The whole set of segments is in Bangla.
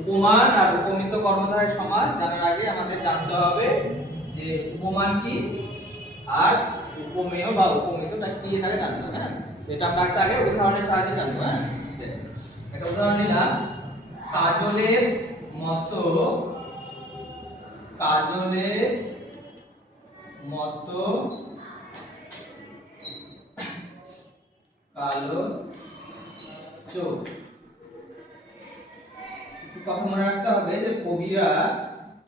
উপমান আর উপমিত কর্মধারয় সমাস জানার আগে আমাদের জানতে হবে যে উপমান কি আর উপমেয় বা উপমিতটা কি, এটাকে জানতে হবে। হ্যাঁ, এটা আমরা একটা আগে উদাহরণের সাহায্যে জানবো। হ্যাঁ, একটা উদাহরণ নিলাম, কাজলের মতো, কাজলের মতো কালো চোখ। কথা মনে রাখতে হবে যে কবিরা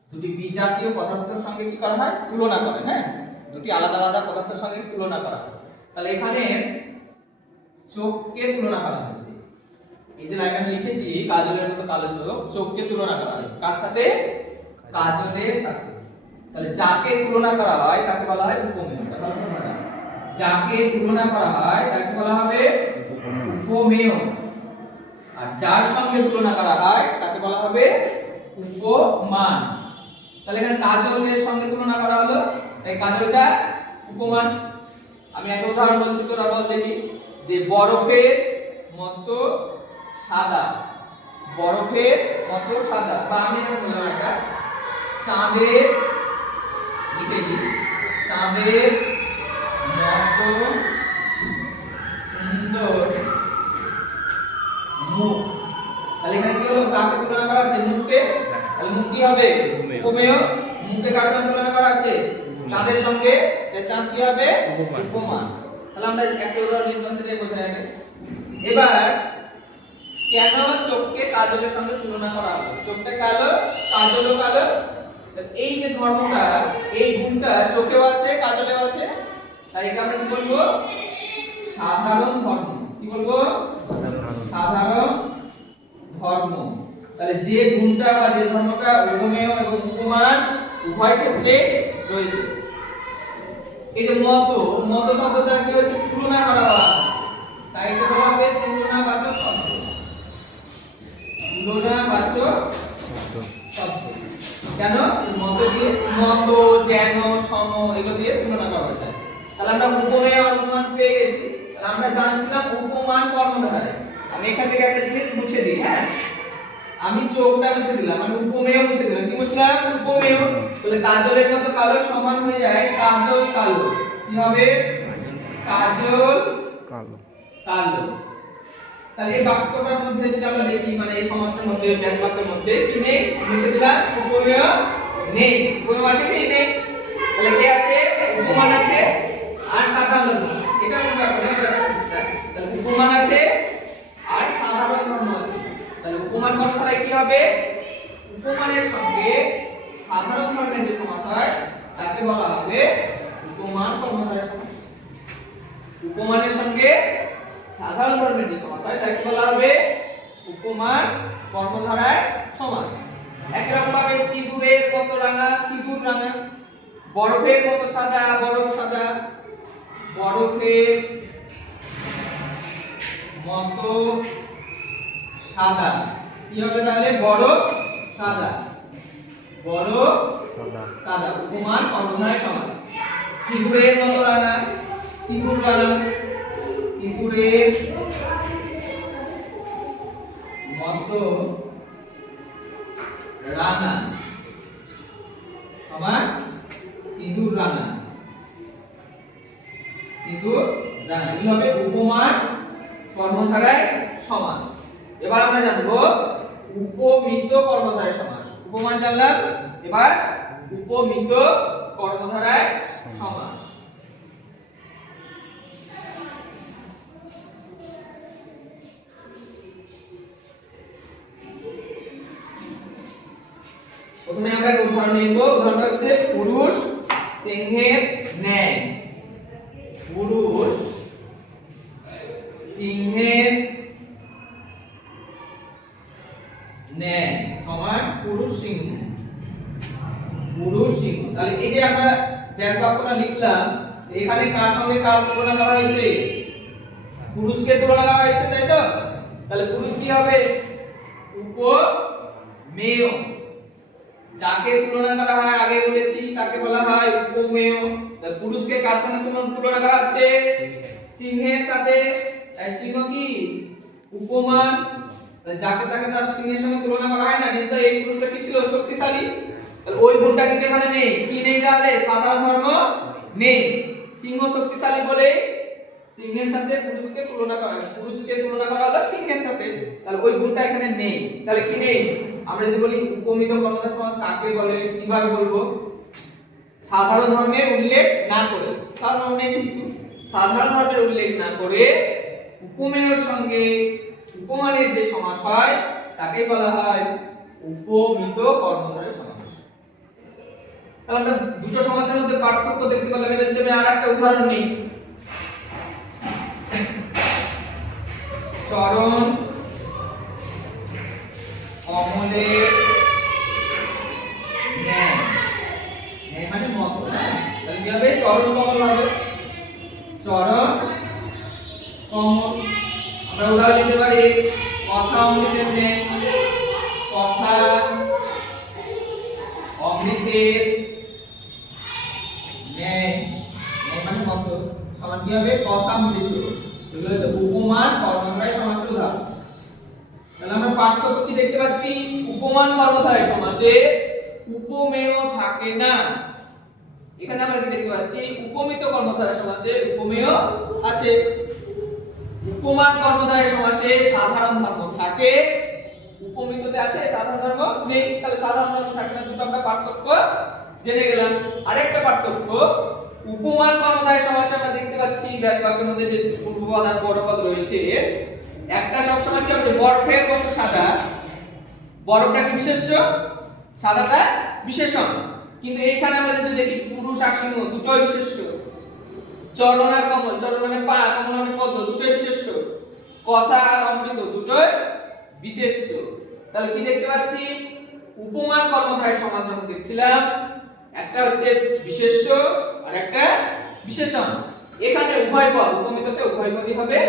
দুটি বিজাতীয় পদার্থের সঙ্গে কি করা হয়, তুলনা করেন। হ্যাঁ, দুটি আলাদা আলাদা পদার্থের সঙ্গে তুলনা করা হয়। তাহলে এখানে চোখকে তুলনা করা হয়েছে, এই যে লাইনটা লিখেছি কাজলের মতো কালো চোখ, চোখকে তুলনা করা হয়েছে কার সাথে? কাজলের সাথে। তাহলে যাকে তুলনা করা হয় তাকে বলা হয় উপমেয়। যাকে তুলনা করা হয় তাকে বলা হবে উপমেয়, আর যার সঙ্গে তুলনা করা হয় তাকে বলা হবে উপমান। তাহলে এখানে কাজলের সঙ্গে তুলনা করা হলো, তাই কাজলটা উপমান। আমি একটা উদাহরণ বলছি, তোরা বল দেখি, যে বরফের মতো সাদা, বরফের মতো সাদা, বা আমি এটা বললাম একটা, চাঁদের, লিখে দিই, চাঁদের মতো সুন্দর মুখ। তাহলে এখানে কি হলো, কাকে তুলনা করা হচ্ছে? মুখকে। তাহলে মুখ কি হবে? উপমেয়। মুখকে কার সঙ্গে তুলনা করা হচ্ছে? চাঁদের সঙ্গে। তাহলে চাঁদ কি হবে? উপমান। তাহলে আমরা একটা উদাহরণ লিখলাম, সেটাই বোঝা যাবে। এবার কেন চোখকে কাজলের সঙ্গে তুলনা করা হলো? চোখটা কালো, কাজলও কালো। এই যে ধর্মটা, এই গুণটা চোখেও আছে, কাজলেও আছে, তাই একে আমরা কি বলবো? সাধারণ ধর্ম। কি বলবো? সাধারণ ধর্ম। তাহলে যে গুণটা বা যে ধর্মটা উপমেয় এবং উপমান উভয় ক্ষেত্রে রয়েছে। এই যে মতো, মতো শব্দ দ্বারা কি হচ্ছে? তুলনা করা হয়, তাই এটা বলা হবে তুলনাবাচক শব্দ। তুলনাবাচক শব্দ কেন? মতো দিয়ে, মতো, যেন, সম, এগুলো দিয়ে তুলনা করা হয়। তাহলে আমরা উপমেয় আর উপমান পেয়ে গেছি। তাহলে আমরা জানছিলাম উপমান কর্মধারয়। আমি এখান থেকে একটা জিনিস মুছে দিই। হ্যাঁ, আমি চোখটা মুছে দিলাম, আমি উপমেয় মুছে দিলাম। কি মুছলাম? উপমেয়। তাহলে কাজলের মতো কালো সমান হয়ে যায় কাজল কালো। কি হবে? কাজল কালো, কালো। তাহলে এই বাক্যটার মধ্যে যদি আমরা দেখি, মানে এই সমাসটার মধ্যে, ব্যাস বাক্যের মধ্যে কি নেই? মুছে দিলাম, উপমেয় নেই। উপমেয় আছে কি নেই? তাহলে কি আছে? উপমান আছে আর সাধারণ ধর্ম আছে। এটা মনে রাখবেন। তাহলে উপমান আছে আর সাধারণ ধর্ম আছে। তাহলে উপমান কর্মধারয় কি হবে? উপমানের সঙ্গে সাধারণ ধর্মের যে সমাস হয় তাকে বলা হবে উপমান কর্মধারয় সমাস। উপমানের সঙ্গে সাধারণ ধর্মের যে সমাস হয় তাকে বলা হবে উপমান কর্মধারয় সমাস। একই রকম ভাবে সিঁদুরের মতো রাঙা, সিঁদুর রাঙা। বরফের মতো সাদা, বরফ সাদা। বরফের মতো সাদা কি হবে? তাহলে বরফ সাদা, বরফ সাদা। উপমান কর্মধারয় সমাস। সিঁদুরের মতো রাঙা, সিঁদুর রাঙা। সিঁদুরের মতো রাঙা সমান সিঁদুর রাঙা, সিঁদুর রাঙা। এগুলো হবে উপমান কর্মধারয় সমাস। এবার আমরা জানবো উপমিত কর্মধারয় সমাস। উপমান জানলাম, এবার উপমিত কর্মধারয় সমাস। প্রথমে আমরা একটা উদাহরণ নিব। উদাহরণটা হচ্ছে পুরুষ সিংহের ন্যায়। পুরুষ সিংহের ন্যায় সমান পুরুষ সিংহ। পুরুষ সিংহ। তাহলে এই যে আমরা ব্যাস বাক্যটা লিখলাম, এখানে কার সঙ্গে কার তুলনা করা হয়েছে? পুরুষকে তুলনা করা হয়েছে, তাই তো? তাহলে পুরুষ কি হবে? উপমেয়। যাকে তুলনা করা হয় আগে বলেছি তাকে বলা হয় উপমেয়। তাহলে পুরুষকে কার সঙ্গে তুলনা করা হচ্ছে? সিংহের সাথে। তাই সিংহ কি? উপমান। যাকে তাকে তার সিংহের সঙ্গে তুলনা করা হয় না, নিশ্চয়ই এই পুরুষটা কি ছিল? শক্তিশালী। তাহলে ওই গুণটা কিন্তু এখানে নেই। কি নেই তাহলে? সাধারণ ধর্ম নেই। সিংহ শক্তিশালী বলে সিংহের সাথে পুরুষকে তুলনা করা হয়, পুরুষকে তুলনা করা হলো সিংহের সাথে, তাহলে ওই গুণটা এখানে নেই। তাহলে কি নেই? আমরা যদি বলি উপমিত কর্মধারয় সমাস কাকে বলে, কিভাবে বলবো? সাধারণ ধর্মের উল্লেখ না করে, সাধারণ নেই যেহেতু, সাধারণ ধর্মের উল্লেখ না করে উপমেয়ের সঙ্গে উপমানের যে সমাস হয় তাকে বলা হয় উপমিত কর্মধারয় সমাস। তাহলে আমরা দুটো সমাসের মধ্যে পার্থক্য দেখতে পেলাম। এটা যদি আমি আরেকটা উদাহরণ নিই, চরণ কমলের ন্যায়, ন্যায় মানে মতো, তাহলে কি হবে? চরণ কমল হবে, চরণ কমল। আমরা উদাহরণ দিতে পারি কথা অমৃতের ন্যায়, কথা অমৃতের ন্যায়, ন্যায় মানে মতো, সমান কি হবে? কথা অমৃত। এগুলো হচ্ছে উপমান কর্মধারয় সমাসের উদাহরণ। তাহলে আমরা পার্থক্য কি দেখতে পাচ্ছি? উপমান কর্মধারয় সমাসে উপমেয় থাকে না। এখানে আমরা কি দেখতে পাচ্ছি? উপমিত কর্মধারয় সমাসে উপমেয় আছে। উপমান কর্মধারয় সমাসে সাধারণ ধর্ম থাকে, উপমিততে আছে সাধারণ ধর্ম নেই। তাহলে সাধারণ ধর্ম থাকে না, দুটো আমরা পার্থক্য জেনে গেলাম। আরেকটা পার্থক্য, উপমান কর্মধারয় সমাসে আমরা দেখতে পাচ্ছি ব্যাস বাক্যের মধ্যে যে পূর্বপদ আর পরপদ রয়েছে, একটা সবসময় কি হবে? বরফের মতো সাদা, বরফটা কি বিশেষ্য, সাদাটা বিশেষণ। কিন্তু এইখানে আমরা যদি দেখি পুরুষ আর সিংহ দুটোই বিশেষ্য, চরণ আর কমল, চরণ মানে পা, কমল মানে পদ্ম, দুটোই বিশেষ্য, কথা আর অমৃত দুটোই বিশেষ্য। তাহলে কি দেখতে পাচ্ছি? উপমান কর্মধারয় সমাস যখন দেখছিলাম, একটা হচ্ছে বিশেষ্য আর একটা বিশেষণ। এখানে উভয় পদ, উপমিততে উভয় পদই হবে